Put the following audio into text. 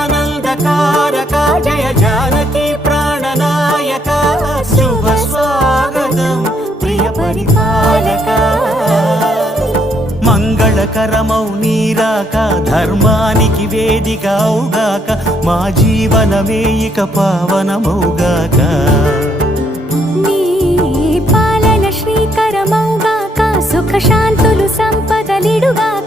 జగదానందకారక జయ జానకి ప్రాణనాయక శుభ స్వాగతం ప్రియ పరిపాలక మంగళకరమౌ నీరాక ధర్మానికి వేదిక అవుగాక మా జీవనమే ఇక పావనమౌగాక నీ పాలన శ్రీకరమౌగాక సుఖ శాంతులు సంపదలిడుగాక